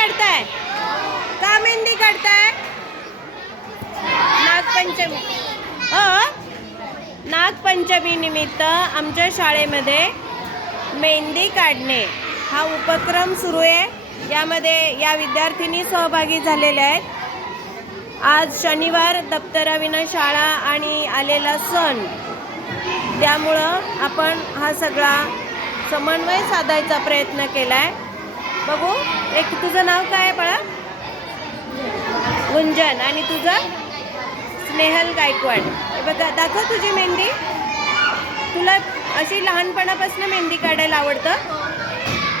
काढताय? का मेहंदी काढताय? नागपंचमी. अ? नागपंचमी निमित्त आमच्या शाळेमध्ये मेहंदी काढणे हा उपक्रम सुरू आहे. यामध्ये या विद्यार्थिनी सहभागी झालेल्या आहेत. आज शनिवार दप्तराविना शाळा आणि आलेला सण. त्यामुळं आपण हा सगळा समन्वय साधायचा प्रयत्न केला आहे बघू. एक तुझं नाव काय आहे बाळा? गुंजन. आणि तुझं? स्नेहल गायकवाड. हे बघा दाखव तुझी मेहंदी. तुला अशी लहानपणापासून मेहंदी काढायला आवडतं?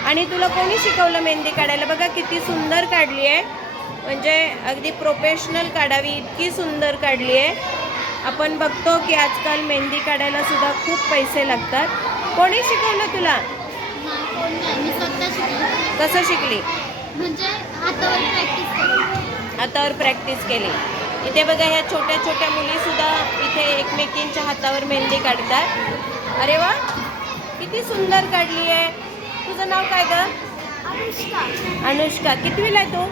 आणि तुला कोणी शिकवलं मेहंदी काढायला? बघा किती सुंदर काढली आहे. म्हणजे अगदी प्रोफेशनल काढावी इतकी सुंदर काढली आहे. आपण बघतो की आजकाल मेहंदी काढायला सुद्धा खूप पैसे लागतात. कोणी शिकवलं तुला? कसं शिकली. म्हणजे हातावर प्रॅक्टिस केली. हातावर प्रॅक्टिस केली. इथे बघा ह्या छोट्या छोट्या मुली सुद्धा इथे एकमेकींच्या हातावर मेहंदी काढतात. अरे वा! किती सुंदर काढली आहे. तुझं नाव काय ग? अनुष्का. अनुष्का. कितवीला आहे तू?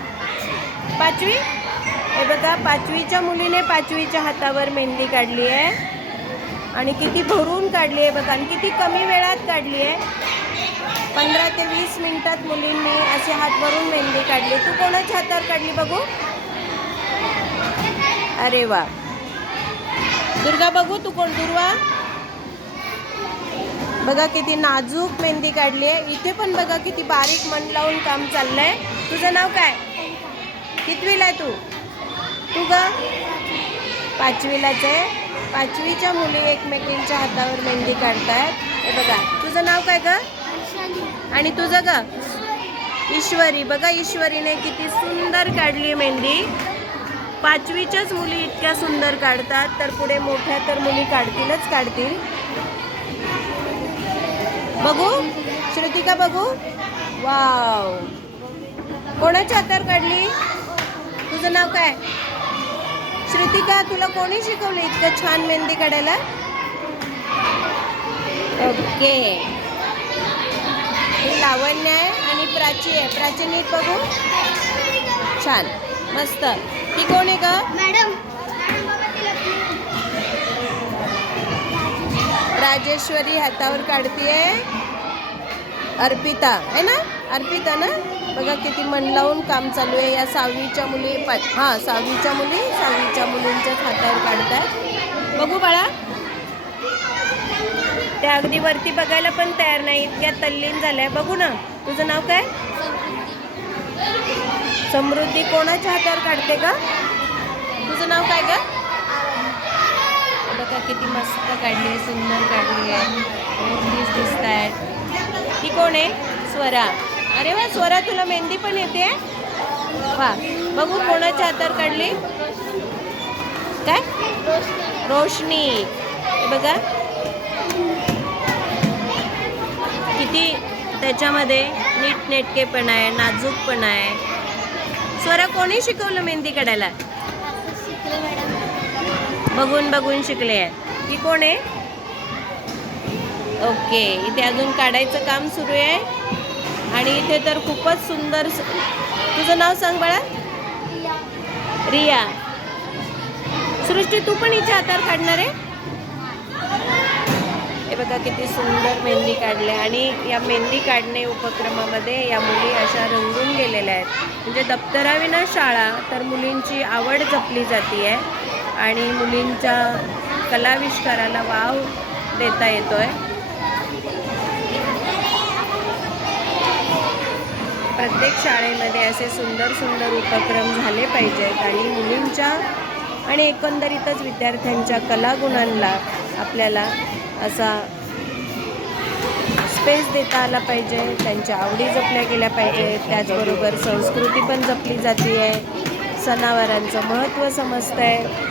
पाचवी? हे बघा पाचवीच्या मुलीने पाचवीच्या हातावर मेहंदी काढली आहे. आणि किती भरून काढली आहे बघा आणि किती कमी वेळात काढली आहे. पंधरा ते वीस मिनिटात मुलींनी असे हात भरून मेहंदी काढली. तू कोणाच्या हातावर काढली बघू? अरे वा. दुर्गा बघू तू कोण? दुर्वा? बघा किती नाजूक मेहंदी काढली आहे. इथे पण बघा किती बारीक मन लावून काम चाललंय. तुझं नाव काय? कितवीला आहे तू? तू ग? पाचवीलाच आहे. पाचवीच्या मुली एकमेकींच्या हातावर मेहंदी काढतायत. हे बघा. तुझं नाव काय ग? आणि तुझं ग ईश्वरी बघा ईश्वरीने किती सुंदर काढली आहे मेहंदी. पाचवीच्याच मुली इतक्या सुंदर काढतात तर पुढे मोठ्या तर मुली काढतीलच काढतील. बघू? श्रुतिका बघू? वाव. कोणाच्या हातावर काढली? तुझं नाव काय? श्रुतिका तुला कोणी शिकवलं इतकं छान मेहंदी काढायला? ओके. लावण्य आहे आणि प्राची आहे. प्राची नीट बघू. छान. मस्त. ही कोण आहे ग? मॅडम. राजेश्वरी हातावर काढतीये. अर्पिता. आहे ना? अर्पिता ना? बघा किती मन लावून काम चालू आहे. या सहावीच्या मुली पाच हां सहावीच्या मुली सहावीच्या मुलींच्याच हातावर काढतात बघू बाळा. त्या अगदी वरती बघायला पण तयार नाही. इतक्या तल्लीन झाल्या. बघू ना. तुझं नाव काय? समृद्धी. कोणाच्या हातावर काढते का तुझं नाव काय ग? बघा किती मस्त काढली आहे सुंदर काढली आहे. दिसत आहेत ती कोण आहे? स्वरा. अरे वा स्वरा तुला मेहंदी पण येते? वा. बघू कोणाच्या हातावर काढली. काय? रोशनी. बघा. किती त्याच्यामध्ये नीटनेटकेपणा आहे नाजूकपणा आहे स्वरा कोणी शिकवलं मेहंदी काढायला? बघून बघून शिकले. आहे की कोण आहे? ओके इथे अजून काढायचं काम सुरू आहे. आणि इथे तर खूपच सुंदर स- तुझं नाव सांग बाळा. रिया. सृष्टी तू पण इथे हातावर काढणार आहे? बघा किती सुंदर मेहंदी काढले आणि या मेहंदी काढणे उपक्रमामध्ये या मुली अशा रंगून गेलेल्या आहेत. म्हणजे दप्तराविना शाळा तर मुलींची आवड जपली जाते आहे आणि मुलींच्या कलाविष्काराला वाव देता येतोय. प्रत्येक शाळेमध्ये असे सुंदर सुंदर उपक्रम झाले पाहिजेत आणि मुलींच्या आणि एकंदरीतच विद्यार्थ्यांच्या कलागुणांना आपल्याला असा स्पेस देता आला पाहिजे त्यांच्या आवडी जपल्या गेल्या पाहिजेत त्याचबरोबर संस्कृती पण जपली जाते आहे सणावारांचं महत्त्व समजतं आहे